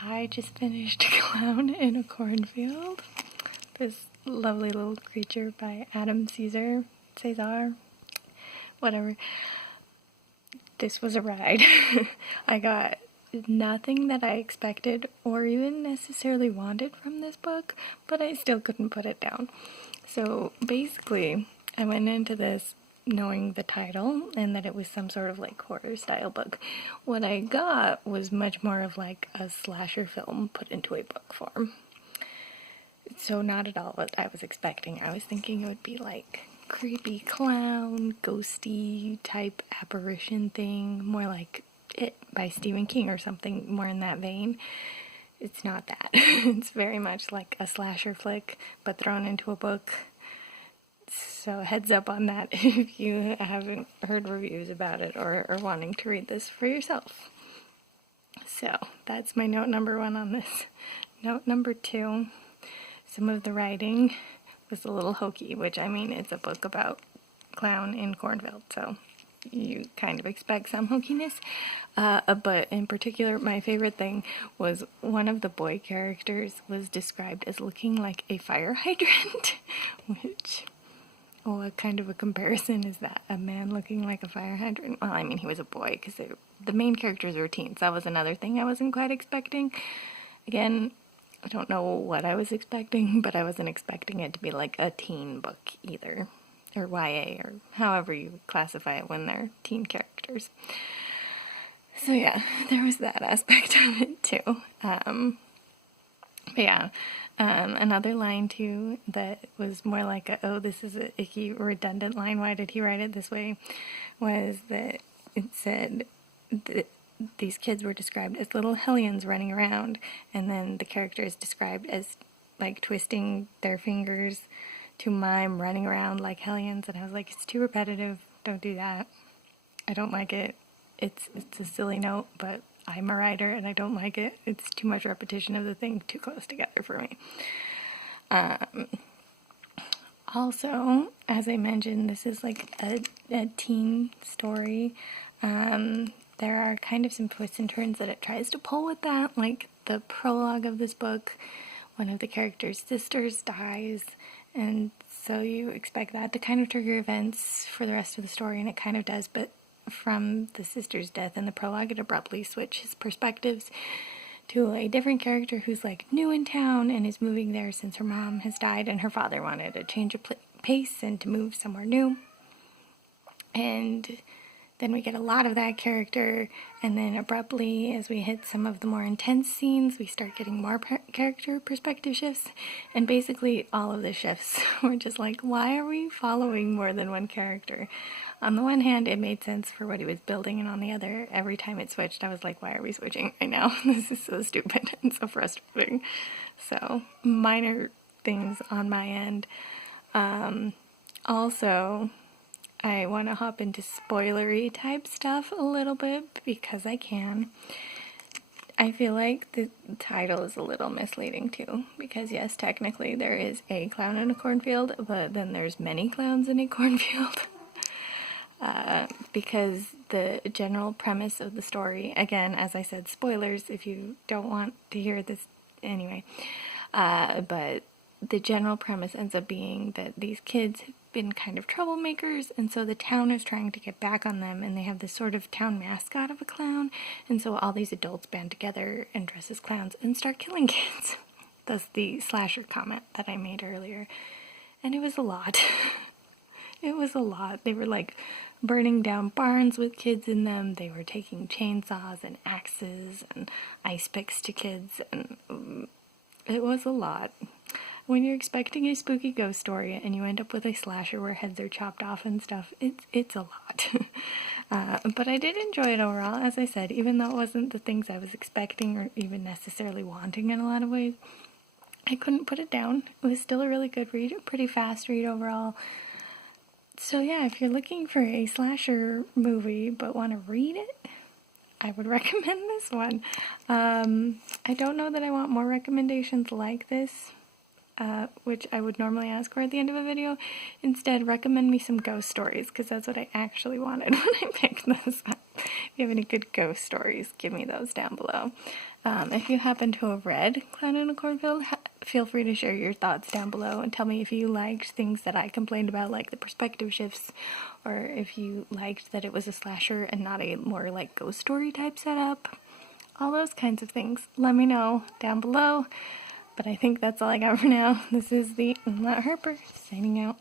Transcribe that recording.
I just finished Clown in a Cornfield. This lovely little creature by Adam Cesar, whatever. This was a ride. I got nothing that I expected or even necessarily wanted from this book, but I still couldn't put it down. So basically, I went into this knowing the title and that it was some sort of like horror style book. What I got was much more of like a slasher film put into a book form. So not at all what I was expecting. I was thinking it would be like creepy clown, ghosty type apparition thing, more like It by Stephen King or something more in that vein. It's not that. It's very much like a slasher flick, but thrown into a book. So heads up on that if you haven't heard reviews about it or are wanting to read this for yourself. So that's my note number 1 on this. Note number 2, some of the writing was a little hokey, which I mean, it's a book about clown in Cornfield, so you kind of expect some hokiness. But in particular, my favorite thing was one of the boy characters was described as looking like a fire hydrant, which... what kind of a comparison is that? A man looking like a fire hydrant? Well, I mean, he was a boy, because the main characters were teens. That was another thing I wasn't quite expecting. Again, I don't know what I was expecting, but I wasn't expecting it to be like a teen book either. Or YA, or however you classify it when they're teen characters. So yeah, there was that aspect of it too. But yeah, another line too that was more like a, oh, this is an icky, redundant line, why did he write it this way, was that it said that these kids were described as little Hellions running around, and then the character is described as like twisting their fingers to mime running around like Hellions, and I was like, it's too repetitive, don't do that. I don't like it. It's a silly note, but I'm a writer and I don't like it. It's too much repetition of the thing too close together for me. Also, as I mentioned, this is like a teen story. There are kind of some twists and turns that it tries to pull with that. Like the prologue of this book, one of the characters' sisters dies, and so you expect that to kind of trigger events for the rest of the story, and it kind of does, but from the sister's death in the prologue, it abruptly switches perspectives to a different character who's like new in town and is moving there since her mom has died and her father wanted a change of pace and to move somewhere new. And then we get a lot of that character, and then abruptly, as we hit some of the more intense scenes, we start getting more character perspective shifts, and basically all of the shifts were just like, why are we following more than one character? On the one hand, it made sense for what he was building, and on the other, every time it switched, I was like, why are we switching right now? This is so stupid and so frustrating. So, minor things on my end. Also, I want to hop into spoilery type stuff a little bit because I can. I feel like the title is a little misleading too, because yes, technically there is a clown in a cornfield, but then there's many clowns in a cornfield. Because the general premise of the story, again, as I said, spoilers if you don't want to hear this anyway, but the general premise ends up being that these kids have been kind of troublemakers, and so the town is trying to get back on them, and they have this sort of town mascot of a clown, and so all these adults band together and dress as clowns and start killing kids. That's the slasher comment that I made earlier, and it was a lot. It was a lot. They were like burning down barns with kids in them. They were taking chainsaws and axes and ice picks to kids, and it was a lot. When you're expecting a spooky ghost story and you end up with a slasher where heads are chopped off and stuff, it's a lot. But I did enjoy it overall, as I said, even though it wasn't the things I was expecting or even necessarily wanting in a lot of ways. I couldn't put it down. It was still a really good read, a pretty fast read overall. So yeah, if you're looking for a slasher movie but want to read it, I would recommend this one. I don't know that I want more recommendations like this. which I would normally ask for at the end of a video. Instead, recommend me some ghost stories, because that's what I actually wanted when I picked those up. If you have any good ghost stories, give me those down below. If you happen to have read Clown in a Cornfield, feel free to share your thoughts down below and tell me if you liked things that I complained about, like the perspective shifts, or if you liked that it was a slasher and not a more like ghost story type setup. All those kinds of things. Let me know down below. But I think that's all I got for now. This is the Not Harper signing out.